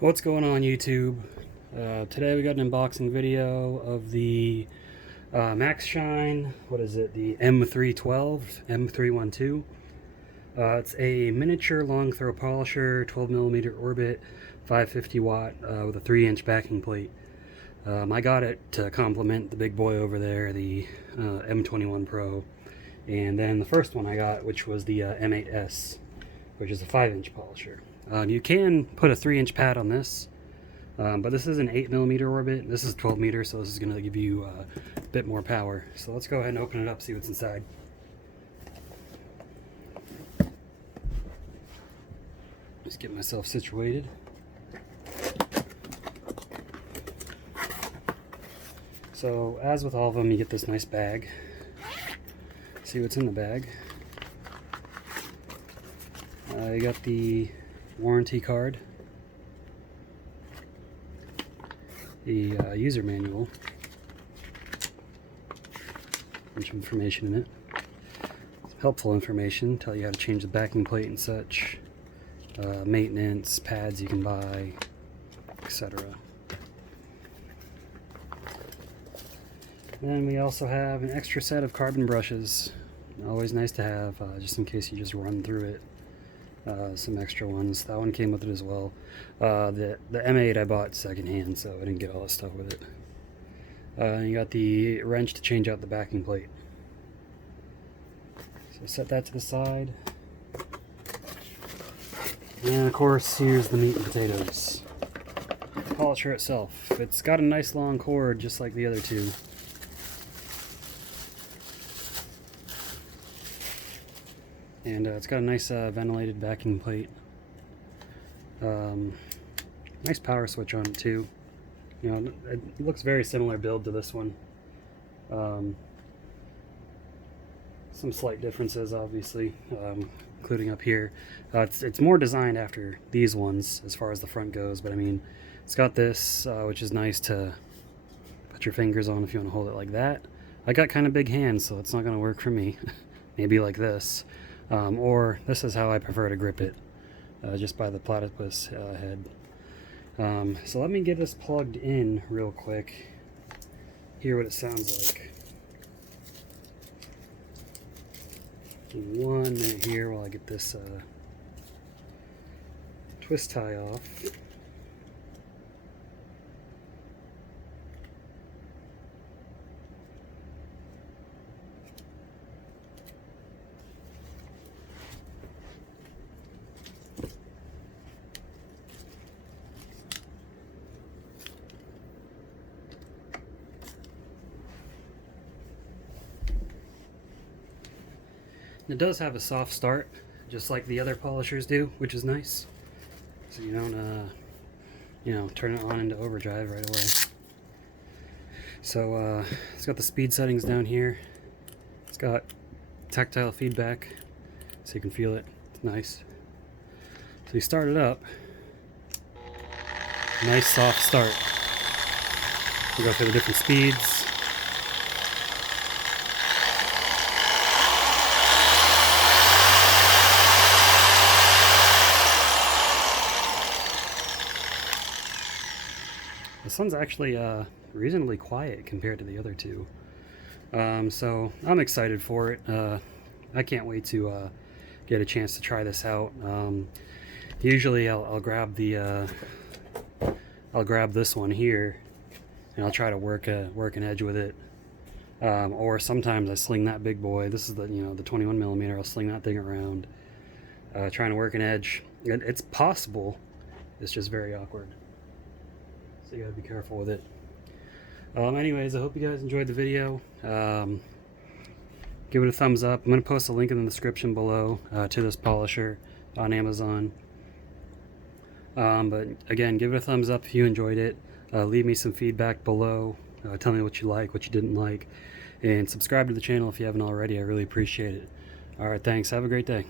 What's going on YouTube? Today we got an unboxing video of the Maxshine, what is it, the M312, M312. It's a miniature long throw polisher, 12mm orbit, 550 watt with a 3-inch backing plate. I got it to complement the big boy over there, the M21 Pro, and then the first one I got, which was the M8S, which is a 5-inch polisher. You can put a 3-inch pad on this, but this is an 8mm orbit. This is 12 meters, so this is going to give you a bit more power. So let's go ahead and open it up, see what's inside. Just get myself situated. So, as with all of them, you get this nice bag. See what's in the bag. You got the warranty card, the user manual, bunch of information in it, helpful information, tell you how to change the backing plate and such, maintenance, pads you can buy, etc. Then we also have an extra set of carbon brushes, always nice to have, just in case you just run through it. Some extra ones. That one came with it as well. The M8 I bought secondhand, so I didn't get all that stuff with it. And you got the wrench to change out the backing plate. So set that to the side. And of course, here's the meat and potatoes. The polisher itself. It's got a nice long cord, just like the other two. And it's got a nice ventilated backing plate. Nice power switch on it too. You know, it looks very similar build to this one. Some slight differences, obviously, including up here. It's more designed after these ones as far as the front goes, but I mean, it's got this, which is nice to put your fingers on if you want to hold it like that. I got kind of big hands, so it's not going to work for me. Maybe like this. Or this is how I prefer to grip it, just by the platypus head. So let me get this plugged in real quick, hear what it sounds like. Give me 1 minute here while I get this twist tie off. It does have a soft start, just like the other polishers do, which is nice. So you don't, turn it on into overdrive right away. So it's got the speed settings down here. It's got tactile feedback, so you can feel it. It's nice. So you start it up. Nice soft start. You go through the different speeds. This one's actually reasonably quiet compared to the other two. So I'm excited for it. I can't wait to get a chance to try this out. Usually I'll grab the I'll grab this one here and I'll try to work an edge with it. Or sometimes I sling that big boy. This is the the 21mm. I'll sling that thing around, trying to work an edge. It's possible. It's just very awkward. So you gotta be careful with it. Anyways, I hope you guys enjoyed the video. Give it a thumbs up. I'm gonna post a link in the description below to this polisher on Amazon. But again, give it a thumbs up if you enjoyed it. Leave me some feedback below. Tell me what you like, what you didn't like, and subscribe to the channel if you haven't already. I really appreciate it. Alright, thanks. Have a great day.